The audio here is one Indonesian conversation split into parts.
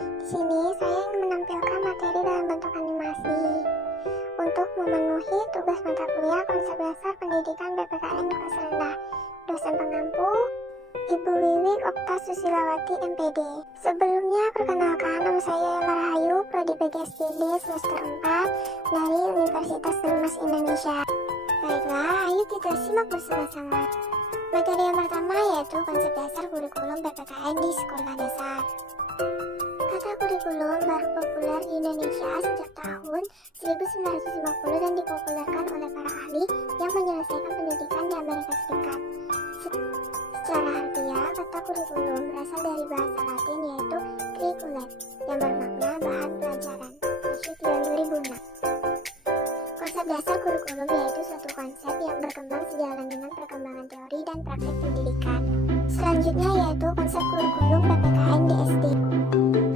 Di sini saya ingin menampilkan materi dalam bentuk animasi untuk memenuhi tugas mata kuliah konsep dasar pendidikan PPKN kelas rendah. Dosen pengampu Ibu Wiwik Okta Susilawati MPD. Sebelumnya perkenalkan, nama saya Yela Rahayu, Prodi PGSD semester 4 dari Universitas Unmas Indonesia. Baiklah, ayo kita simak bersama-sama. Materi yang pertama yaitu konsep dasar kurikulum PPKN di sekolah dasar. Kata kurikulum baru populer di Indonesia sejak tahun 1950 dan dipopulerkan oleh para ahli yang menyelesaikan pendidikan di Amerika Serikat. Secara harfiah, kata kurikulum berasal dari bahasa Latin yaitu curriculum yang bermakna bahan pelajaran, masuk tahun 2006. Konsep dasar kurikulum yaitu suatu konsep yang berkembang sejalan dengan perkembangan teori dan praktik pendidikan. Selanjutnya yaitu konsep kurikulum PPKN di SD.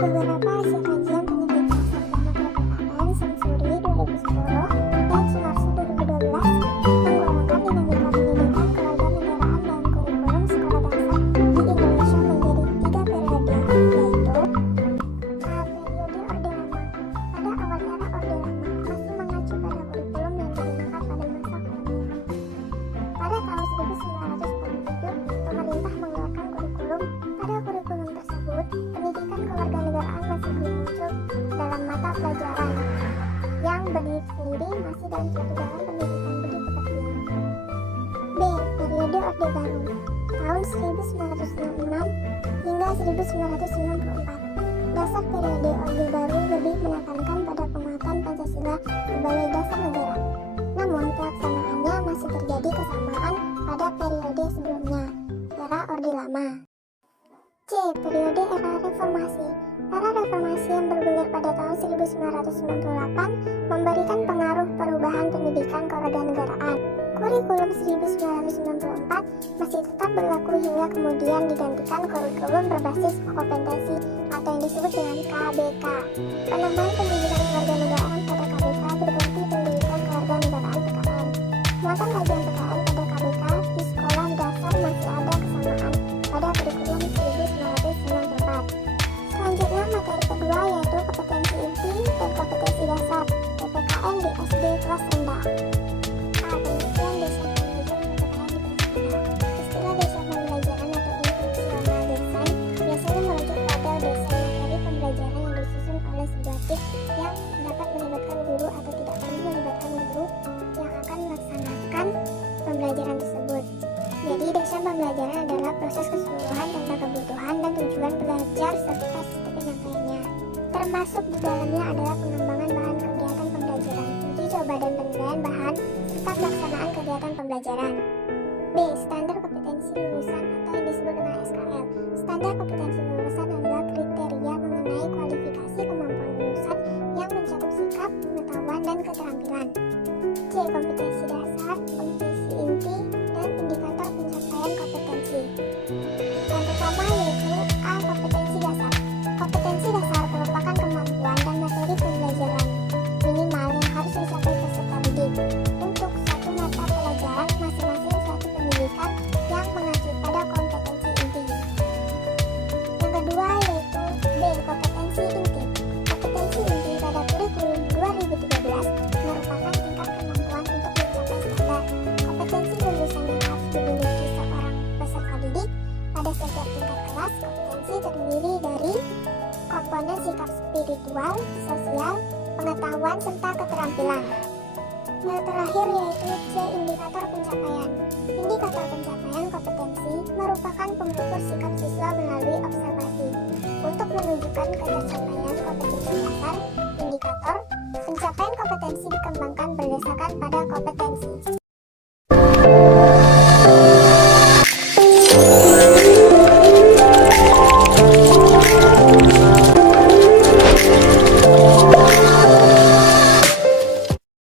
Beberapa hasil kajian penelitian sarjana PPKN Samsuri 2010 dan Sunarso 2012 menggolongkan dinamika pendidikan kewarganegaraan dalam kurikulum sekolah dasar di Indonesia menjadi 3 periode, yaitu periode Orde Lama. Pada awal era Orde Lama masih mengacu pada kurikulum yang digunakan pada masa kolonial. Pada tahun 1947, pemerintah mengeluarkan kurikulum. Pada kurikulum tersebut, pendidikan kewarganegaraan masih belum muncul dalam mata pelajaran yang berdiri sendiri masih dalam suatu dalam pendidikan budi pekerti. B. Periode Orde Baru tahun 1966 hingga 1994. Dasar periode Orde Baru lebih menekankan pada penguatan Pancasila sebagai dasar negara. Namun pelaksanaannya masih terjadi kesamaan pada periode sebelumnya, era Orde Lama. C. Periode era reformasi. Era reformasi yang bergulir pada tahun 1998 memberikan pengaruh perubahan pendidikan kewarganegaraan. Kurikulum 1994 masih tetap berlaku hingga kemudian digantikan kurikulum berbasis kompetensi atau yang disebut dengan KBK. Penambahan pendidikan kewarganegaraan pada KBK berganti pendidikan kewarganegaraan PKN. Muatan kajian PKN pada KBK di sekolah dasar masih ada kesamaan pada kurikulum 1994. Selanjutnya materi kedua yaitu kompetensi inti dan kompetensi dasar PPKN di SD kelas rendah. Pengertian dasar pembelajaran PPKN di kelas rendah. Istilah dasar pembelajaran atau instruksional design biasanya merujuk pada desain materi pembelajaran yang disusun oleh sebuah tim yang dapat melibatkan guru atau tidak perlu melibatkan guru yang akan melaksanakan pembelajaran tersebut. Jadi dasar pembelajaran adalah proses keseluruhan tentang kebutuhan dan tujuan belajar serta sistem penyampaiannya. Termasuk di dalamnya adalah pengembangan bahan kegiatan pembelajaran, uji coba dan penilaian bahan, serta pelaksanaan kegiatan pembelajaran. B. Standar kompetensi lulusan atau yang disebut dengan SKL. Standar kompetensi lulusan adalah kriteria mengenai kualifikasi kemampuan lulusan yang mencakup sikap, pengetahuan, dan keterampilan. C. Kompetensi dasar, kompetensi inti, dan indikator pencapaian kompetensi. Yang pertama yaitu A. Kompetensi dasar. Kompetensi dasar merupakan kemampuan dan materi pembelajaran minimal yang harus dicapai peserta didik untuk satu mata pelajaran masing-masing suatu pendidikan yang mengacu pada kompetensi inti. Yang kedua yaitu B. Kompetensi inti. Kompetensi inti pada kurikulum 2013 merupakan tingkat kemampuan untuk mencapai standar kompetensi lulusan yang harus dimiliki seorang peserta didik pada setiap tingkat kelas. Kompetensi terdiri dari komponen sikap spiritual, sosial, pengetahuan, serta keterampilan. Yang terakhir yaitu C. Indikator pencapaian. Indikator pencapaian kompetensi merupakan pengukur sikap siswa melalui observasi. Untuk menunjukkan ketercapaian kompetensi dasar, indikator pencapaian kompetensi dikembangkan berdasarkan pada kompetensi